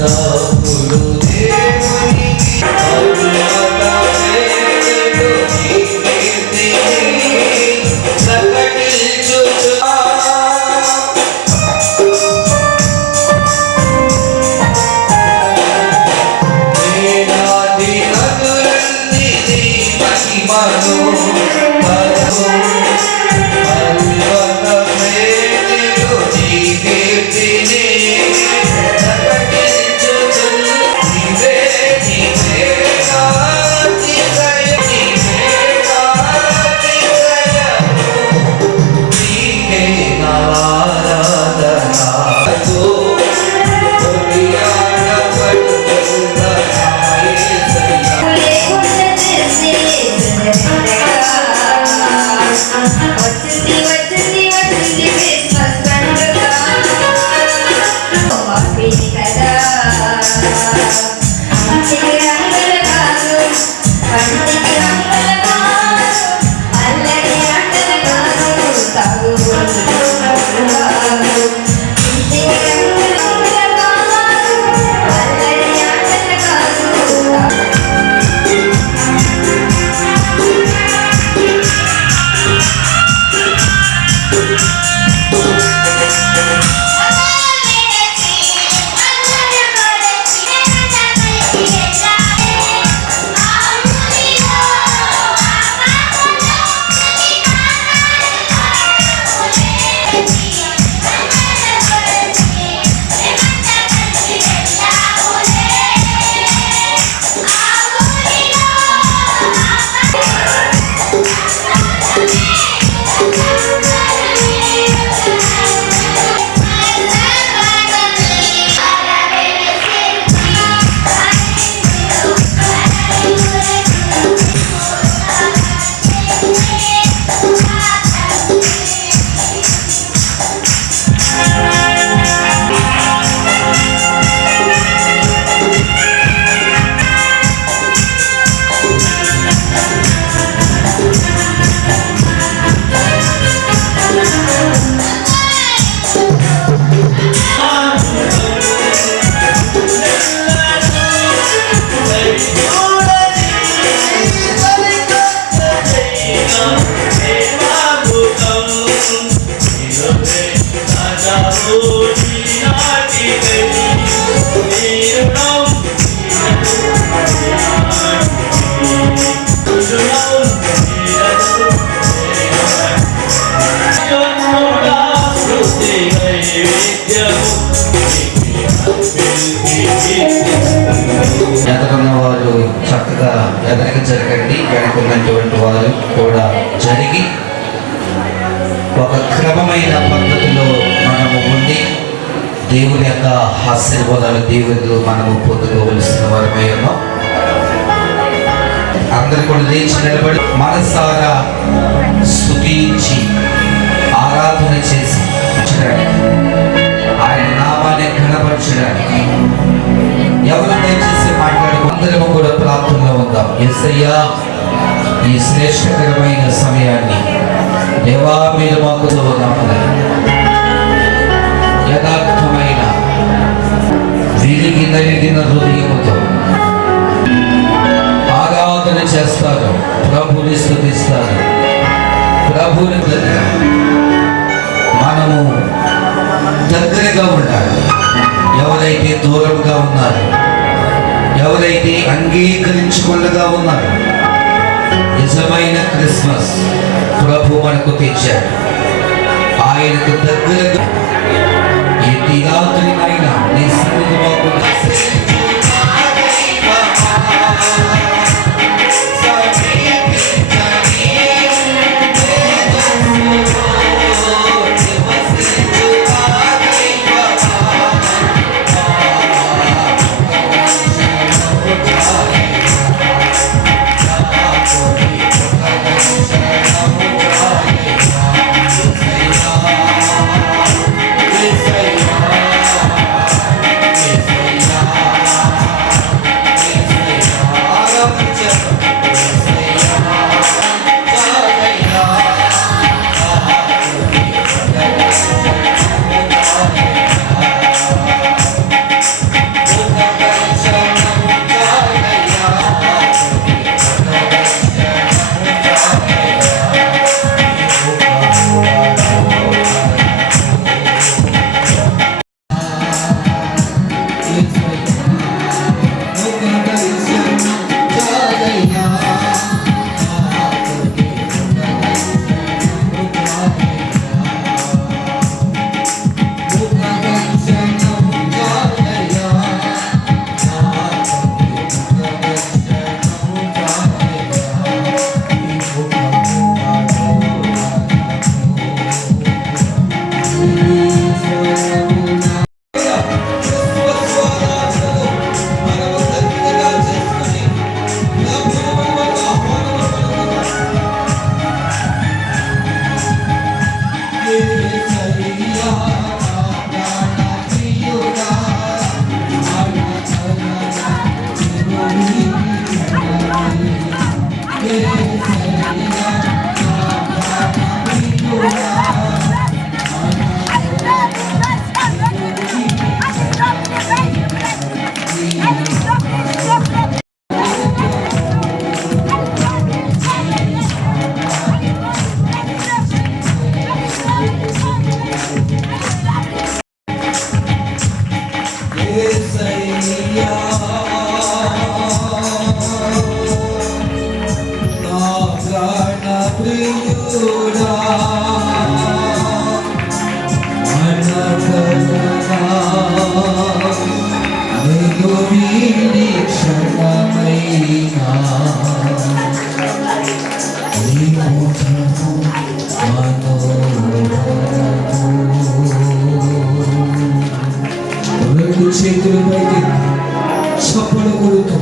love. ఒక క్రమమైన పద్ధతిలో మనము ఉండి దేవుని యొక్క ఆశీర్వాదాలు దేవుళ్ళు మనము పొందుకోవలసిన వారమై ఉన్నాం. అందరు కూడా లేచి నిలబడి మనసారా స్థుతించి ఆరాధన చేసి ఆయన నామాన్ని కనపరచడానికి ఎవరు దయచేసి మాట్లాడు అందరము కూడా ప్రార్థనలో ఉందాం. ఎస్ఐయా ఈ శ్రేష్టకరమైన సమయాన్ని దేవా మీద మాకు యథార్థమైన దీనికి నలిగిన హృదయముతో ఆరాధన చేస్తారు. ప్రభుని స్థుతిస్తారు. ప్రభుని దగ్గర మనము దగ్గరగా ఉండాలి. ఎవరైతే దూరంగా ఉన్నారు ఎవరైతే అంగీకరించకుండా ఉన్నారు. నిజమైన క్రిస్మస్. ప్రభు మనకు తెచ్చాడు ఆయనకు దగ్గరగా ఎన్ని రాత్రినైనా చప్పడు కొడుతూ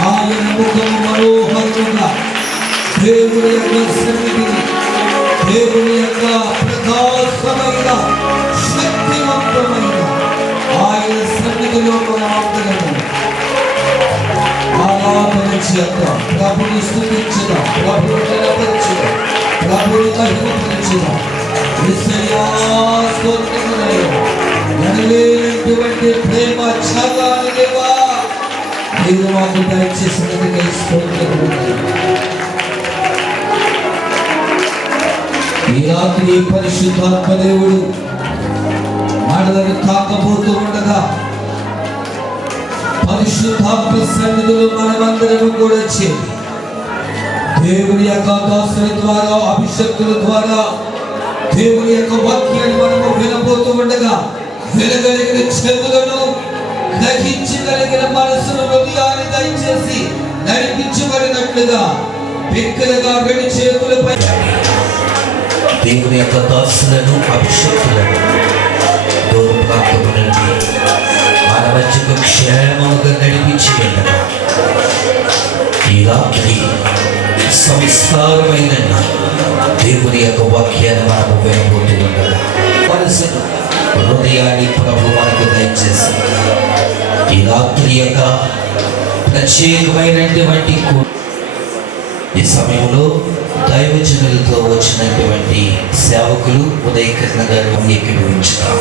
ఆయన ముఖము మనోహరముగా దేవుని యొక్క సన్నిధిని దేవుని యొక్క ప్రకాశమైన శక్తివంతమైన ఆయన సన్నిధిలో మనం అందరము ఆరాధన చేద్దాం ప్రభుని స్థుతించుదాం ప్రభుని కనపరచుదాం ప్రభుని మహిమపరచుదాం యేసయ్యా స్తోత్రములయ్యా ప్రేమ చాలా మీరు మాకు దయచేసినందుకై స్తోత్రములయ్యా ఈ రాత్రి పరిశుద్ధాత్మ దేవుడు మనలను తాకబోతూ ఉండగా పరిశుద్ధాత్మ సన్నిధులు మనమందరం కూడా చేరి దేవుని యొక్క దాసుల ద్వారా అభిషక్తుల ద్వారా దేవుని యొక్క వాక్యాన్ని మనము వినబోతూ ఉండగా వినగలిగిన చెవులను దహించగలిగిన మనసును హృదయాన్ని దయచేసి నడిపించబడినట్లుగా పిక్కలుగా రెండు చేతులపై దేవుని యొక్క దాసులను అభిషేకులను దూర మన మధ్యకు క్షేమముగా నడిపించి ఈ రాత్రి సంస్కారమైన దేవుని యొక్క వాక్యాన్ని మనము వినబోతూ ఉండగా మనసును హృదయాన్ని ప్రభు మనకు దయచేసి ఈ రాత్రి యొక్క ప్రత్యేకమైనటువంటి ఈ సమయంలో దైవజనులతో వచ్చినటువంటి సేవకులు ఉదయకరణ గారు ఏకీభవించుతాం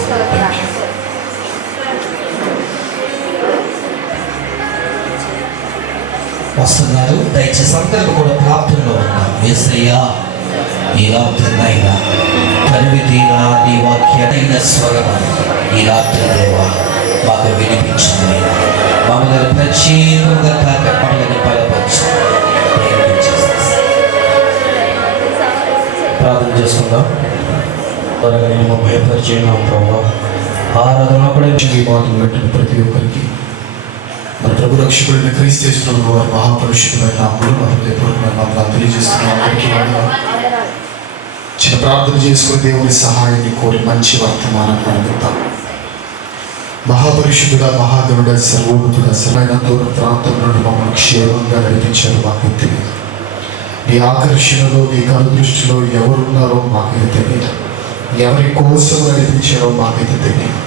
వస్తున్నారు. దయచేసి అందరూ కూడా ప్రార్థనలో ఉన్నారు. ఏసయ్యా ఈ రాత్రి అయినా తనివి తీరా నీ వాక్యమైన స్వరం. ఈ రాత్రి దేవ మాకు వినిపించింది మమ్మల్ని ప్రత్యేకంగా తాక మమ్మల్ని బలపరచు. ప్రార్థన చేసుకుందాం. త్వరగా నేను భయపరిచయం ప్రభావ ఆరాధన కూడా మీ మాటలు పెట్టిన ప్రతి ఒక్కరికి. మన ప్రభు రక్షకుడిని క్రీస్తు చేస్తున్న వారు మహాపరుషుడు మహాపరిషుడైన అప్పుడు మన హృదయపూర్వకమైన నామములు తెలియజేస్తున్న. అందరికీ చిన్న ప్రార్థన చేసుకుని దేవుని సహాయాన్ని కోరి మంచి వర్తమానం అందుతాం మహాపరిషుడుగా మహాగరుడ సర్వోన్నతుడ సరైన దూర ప్రాంతం నుండి మమ్మల్ని క్షేమంగా నడిపించారు మాకు తెలియదు. నీ ఆకర్షణలో నీ కనుదృష్టిలో ఎవరున్నారో మాకైతే తెలియదు. ఎవరి కోసం నడిపించారో మాకైతే తెలియదు.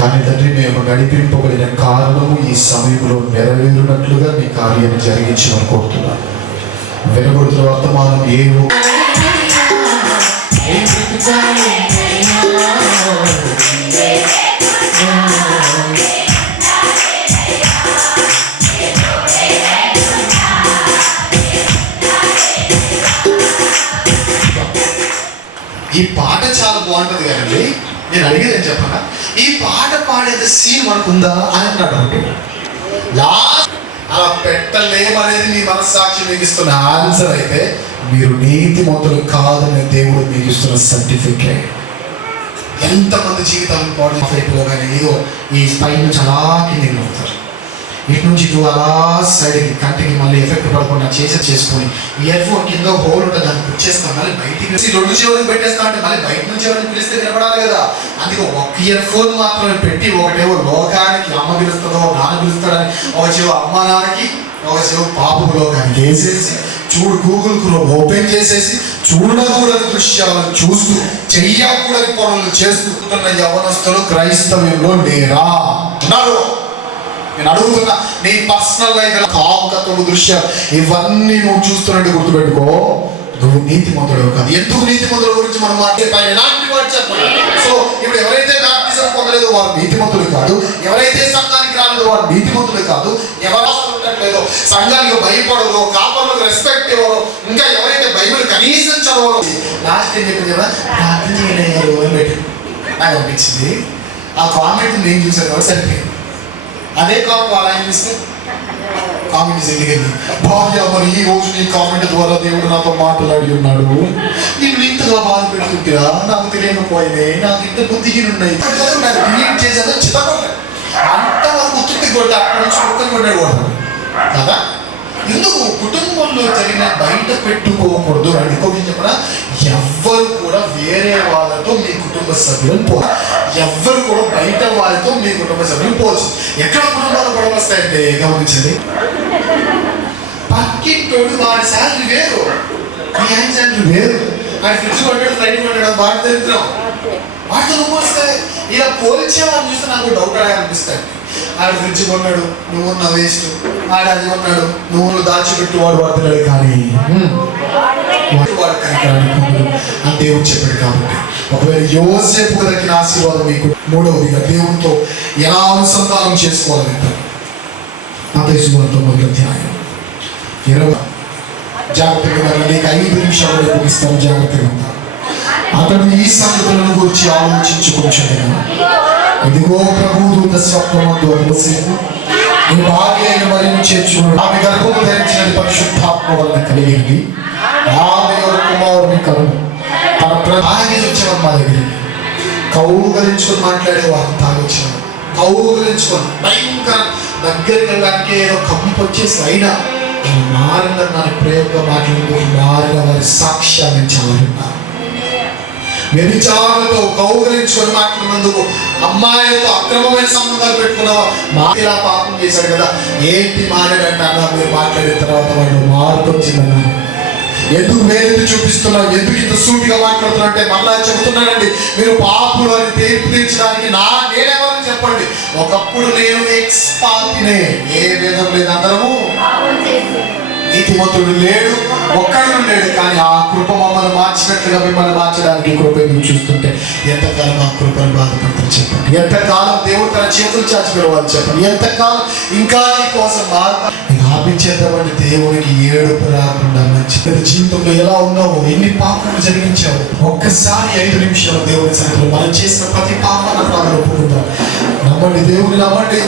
కానీ తండ్రి మేము నడిపింపబడిన కారణము ఈ సమయంలో నెరవేరునట్లుగా మీ కార్యాన్ని జరిగించమని కోరుతున్నాను వెలుగుడు వర్తమానం ఏవో ఈ పాట చాలా బాగుంటుంది కదండి. నేను అడిగేది ఏం ఈ పాట పాడేది సీన్ మనకు ఉందా అని అన్నాడు లాస్ట్ అలా పెట్టలేమనేది మీ మనస్సాక్షి మీకు ఇస్తున్న ఆన్సర్ అయితే మీరు నీతి మొదలు కాదని దేవుడు మీకు ఇస్తున్న సర్టిఫికేట్ ఎంతమంది జీవితాలు పాడు అయిపోగానే ఏదో ఈ పై నుంచి అలా కిందికి అవుతారు ఇటు నుంచి ఇటు అలా సైడ్కి కంటికి మళ్ళీ ఎఫెక్ట్ పడకుండా చేసి చేసుకొని ఇయర్ ఫోన్ కింద హోల్ ఉంటుంది దాన్ని పుచ్చేస్తాం మళ్ళీ బయటికి వచ్చి రెండు చెవులకు పెట్టేస్తా అంటే మళ్ళీ బయట నుంచి ఎవరిని పిలిస్తే వినపడాలి కదా. అందుకే ఒక ఇయర్ ఫోన్ మాత్రమే పెట్టి ఒకటేమో లోకానికి అమ్మ పిలుస్తుందో నాన్న పిలుస్తాడని ఒక చెవు అమ్మ నాన్నకి ఒకసేపు చెవు లోకానికి వేసేసి చూడు గూగుల్ క్రోమ్ ఓపెన్ చేసేసి చూడకూడని దృశ్యాలను చూస్తూ చెయ్యకూడని పనులు చేస్తున్న యవనస్తులు క్రైస్తవ్యంలో లేరా? అన్నారు నేను అడుగుతున్నా నీ పర్సనల్ లైఫ్ కాకతలు దృశ్యాలు ఇవన్నీ నువ్వు చూస్తున్నట్టు గుర్తుపెట్టుకో. నువ్వు నీతి మంతుడు కాదు. ఎందుకు నీతి మంతుల గురించి మనం మాట్లాడే ఎలాంటి వాడు చెప్పాలి సో ఇప్పుడు ఎవరైతే బాప్తిజం పొందలేదు వారు నీతిమంతులు కాదు. ఎవరైతే సంఘానికి రాలేదో వారు నీతిమంతులు కాదు. ఎవరు ఉండట్లేదో. సంఘానికి భయపడదు కాపర్లకు రెస్పెక్ట్ ఇవ్వరు. ఇంకా ఎవరైతే బైబిల్ కనీసం చదవరు. లాస్ట్ ఏం చెప్పింది కదా ప్రార్థన చేయలేదు అని పెట్టి నాకు అనిపించింది. ఆ కామెంట్ నేను చూసాను కాబట్టి సరిపోయింది. అదే కామెంట్ వాళ్ళ ఆయన చూస్తే? కామెంట్ ఎందుకండి భార్య మరి ఈ రోజు నీ కామెంట్ ద్వారా దేవుడు నాతో మాట్లాడి ఉన్నాడు. నేను ఇంత బాధ పెడుతుంటిరా? నాకు తెలియకపోయినే నాకు ఇంత బుద్ధిహీనున్నాయి డిలీట్ చేసేదో అంత అంతవరకు ఉత్తుకి కొట్ట అక్కడ నుంచి కుక్కని కొట్టాడు కదా? ఎందుకు? కుటుంబంలో జరిగిన బయట పెట్టుకోకూడదు అని ఇంకొక చెప్పిన? ఎవ్వరు కూడా వేరే వాళ్ళతో మీ కుటుంబ సభ్యులను పో ఎవ్వరు కూడా బయట వాళ్ళతో మీ కుటుంబ సభ్యులు పోవచ్చు ఎక్కడ కుటుంబాలు గొడవ వస్తాయంటే? గమనించండి. పక్కింటోడు వాడి శాలరీ వేరు. మీ ఆయన శాలరీ వేరు. ఆయన ఫ్రిడ్జ్ కొట్టాడు ఫ్లైట్ కొట్టాడు వాడి దరిద్రం వాటితో నువ్వు ఇలా పోల్చే వాళ్ళు చూస్తే నాకు డౌట్ అనిపిస్తాయి ఆడ ఫ్రిడ్జ్ కొన్నాడు నువ్వు నా వేస్ట్ ఆడ అది కొన్నాడు నువ్వు దాచిపెట్టి వాడు వాడుతున్నాడు కానీ. అని దేవుడు చెప్పాడు కాబట్టి. ఒకవేళ యోసేపు దక్కిన ఆశీర్వాదం మీకు మూడవదిగా దేవునితో ఎలా అనుసంధానం చేసుకోవాలని అతేశ్వరంతో మొదటి అధ్యాయం. ఇరవై జాగ్రత్తగా ఉన్నారు. ఐదు నిమిషాలు ముగిస్తాను జాగ్రత్తగా అతడు ఈ సంగతులను గురించి ఆలోచించుకుంటున్నాను ఇదిగో ప్రభు దూత స్వప్నమందు అదోసేపు నీ భార్య అయిన వారిని చేర్చుకున్నాడు. ఆమె గర్భం ధరించిన పరిశుద్ధాత్మ వలన కలిగింది ఆమె కుమారుని కను తన ప్రాగేసి వచ్చేవాడు మా దగ్గరికి. కౌగలించుకొని మాట్లాడేవాడు తాగొచ్చేవాడు కౌగలించుకొని భయంకర దగ్గరికి వెళ్ళడానికి ఏదో కంపు వచ్చేసి అయినా మారిన నన్ను ప్రేమగా మాట్లాడుతూ మారిన వారి సాక్ష్యాన్ని నేను చాలా వ్యభిచారులతో కౌగలించుకొని మాట్లాడినందుకు అమ్మాయిలతో అక్రమమైన సంబంధాలు పెట్టుకున్నావా? మా ఇలా పాపం చేశాడు కదా. ఏంటి మారాడంటే అన్న మీరు మాట్లాడిన తర్వాత వాళ్ళు మార్పు వచ్చిందన్నారు ఎందుకు వేరెత్తి చూపిస్తున్నావు? ఎందుకు ఇంత సూటిగా మాట్లాడుతున్నా అంటే మళ్ళా చెబుతున్నానండి మీరు పాపులు అని తీర్పు తీర్చడానికి నా నేనెవరని చెప్పండి? ఒకప్పుడు నేను ఎక్స్ పాపినే ఏ భేదం లేదు అందరము. నీతిమంతుడు లేడు ఒక్కడు లేడు కానీ ఆ కృప మమ్మల్ని మార్చినట్లుగా మిమ్మల్ని మార్చడానికి కృప ఎదురు చూస్తుంటే ఎంతకాలం ఆ కృపను బాధపడతారు చెప్పండి. ఎంతకాలం దేవుడు తన చేతులు చాచి పిలవాలి చెప్పండి. ఎంతకాలం ఇంకా నీ కోసం మారుతా ఆపించేద్దామంటే దేవునికి ఏడుపు రాకుండా మంచి జీవితంలో ఎలా ఉన్నావు ఎన్ని పాపాలు జరిగించావు ఒక్కసారి ఐదు నిమిషాలు దేవుని సన్నిధిలో మనం చేసిన ప్రతి పాపాలను ప్రాణాలు ఒప్పుకుందాం నమ్మండి దేవుని నమ్మండి.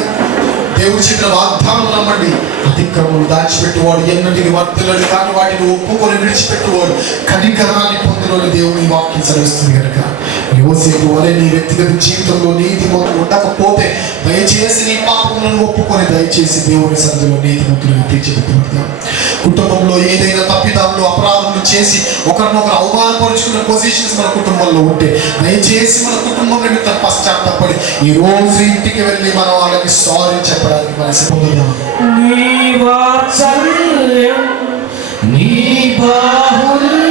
దేవుడు చెప్పిన వాగ్దానం నమ్మండి. అతిక్రమం దాచిపెట్టువాడు ఎన్నటికి వర్తులను కానీ వాటిని ఒప్పుకొని విడిచిపెట్టువాడు కనికరాన్ని పొందినోడు దేవుని వాక్యం చదివిస్తుంది కనుక. యువసేపు వలె నీ వ్యక్తిగత జీవితంలో నీతి మొత్తం ఉండకపోతే దయచేసి నీ పాపములను ఒప్పుకొని దయచేసి దేవుని సందులో నీతి మంతులను తీర్చిపెట్టుకుంటాం కుటుంబంలో ఏదైనా తప్పిదాములు అపరాధములు చేసి ఒకరినొకరు అవమానపరుచుకున్న పొజిషన్స్ మన కుటుంబంలో ఉంటే దయచేసి మన కుటుంబం నిమిత్తం పశ్చాత్తపడి ఈ రోజు ఇంటికి వెళ్ళి మనం వాళ్ళకి సారీ చెప్పడానికి మన పొందుదాం. నీ బాహుల్యం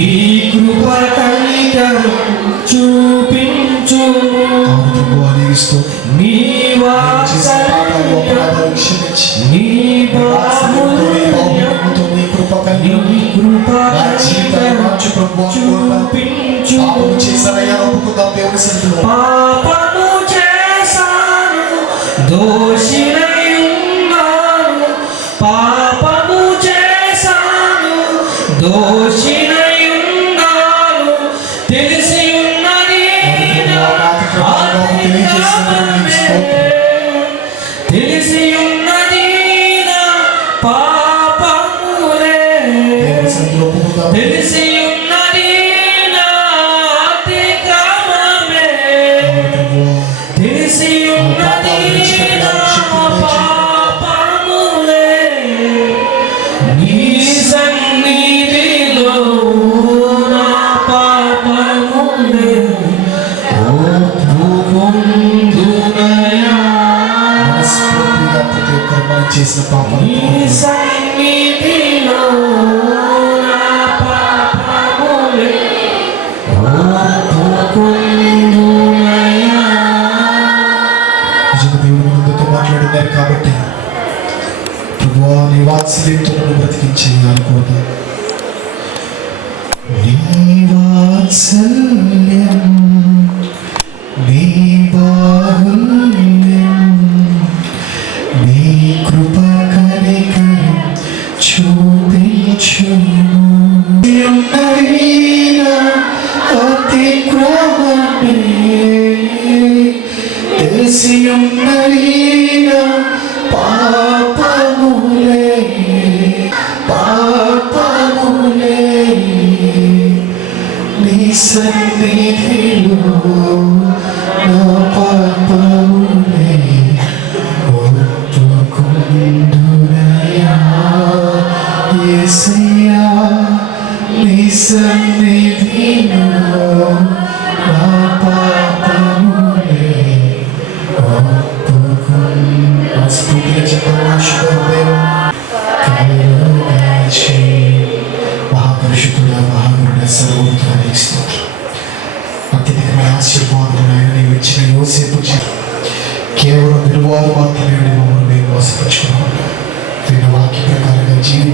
నీ కృప కనికరం చూపించు. నీ నీ బాహుల్యం నీ కృప కనికరం చూపించు. పాపము చేశాను దోషినై ఉన్నాను. పాపము చేశాను దోషినై Did you see? ఉన్నాడు కాబట్టి ప్రభువా నీ వాత్సల్యంతో నన్ను బ్రతికించి అనుకోదు నీ వాత్సల్యం సన్నిధిలో నా పాపమునే ఒప్పుకుందునయ్యా యేసయ్యా నీ సన్నిధిలో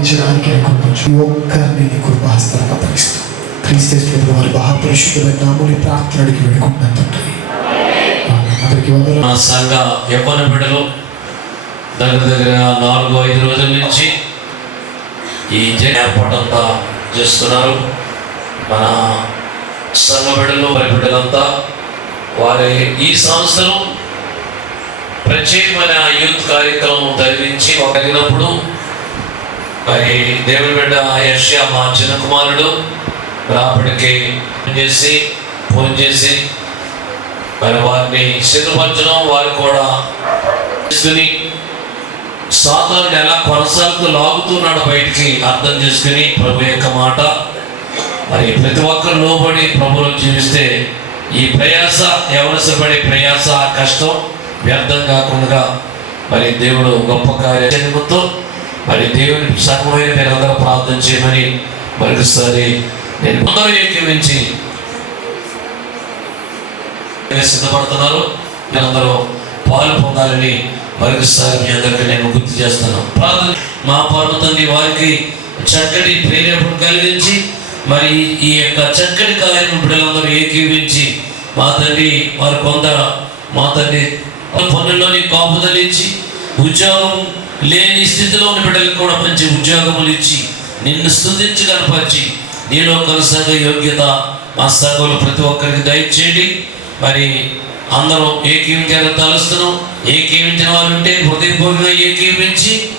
ప్రకారంగా జీవించడానికి ఒక్కరిని నీ కృపాస్తానికి అప్పగిస్తాం క్రీస్తేశ్వర వారి మహాపరిశుద్ధులైన నామూలి ప్రార్థన అడిగి వేడుకుంటున్నాను తండ్రి. మన సంఘ యవ్వన బిడ్డలు దగ్గర దగ్గర నాలుగు ఐదు రోజుల నుంచి ఈ జన ఏర్పాటంతా చేస్తున్నారు. మన సంఘ బిడ్డలు వారి బిడ్డలంతా వారి ఈ సంవత్సరం ప్రత్యేకమైన యూత్ కార్యక్రమం ధరించి కలిగినప్పుడు మరి దేవుని బిడ్డ యష్యా మా చిన్న కుమారుడు రాపడికి ఫోన్ చేసి ఫోన్ చేసి మరి వారిని సిద్ధపరచడం వారు కూడా చేసుకుని సాతాను ఎలా కొనసాగుతూ లాగుతున్నాడు బయటికి అర్థం చేసుకుని ప్రభు యొక్క మాట. మరి ప్రతి ఒక్కరు లోబడి ప్రభులో జీవిస్తే ఈ ప్రయాస ఎవరసపడే ప్రయాస కష్టం వ్యర్థం కాకుండా మరి దేవుడు గొప్ప కార్యక్రమంతో మరి దేవుని సర్వమైన మీరందరూ ప్రార్థన చేయమని మరొకసారి నేను అందరూ ఏకీవించి సిద్ధపడుతున్నారు మీరందరూ పాలు పొందాలని మరొకసారి మీ అందరికీ నేను గుర్తు చేస్తాను. ప్రార్థన మా పర్వతాన్ని వారికి చక్కటి ప్రేరేపణ కలిగించి మరి ఈ యొక్క చక్కటి కార్యం బిడ్డలందరూ ఏకీవించి మా తండ్రి వారు కొంత మా తండ్రి పనుల్లోని కాపు ఇచ్చి ఉద్యోగం లేని స్థితిలో ఉన్న బిడ్డలకు కూడా మంచి ఉద్యోగములు ఇచ్చి నిన్ను స్థుతించి కనపరిచి నీలో కొనసాగే యోగ్యత మా సగలు ప్రతి ఒక్కరికి దయచేయండి. మరి అందరూ ఏకీవించాలని తలుస్తున్నాం. ఏకీవించిన వారు ఉంటే హృదయపూర్వకంగా ఏకీవించి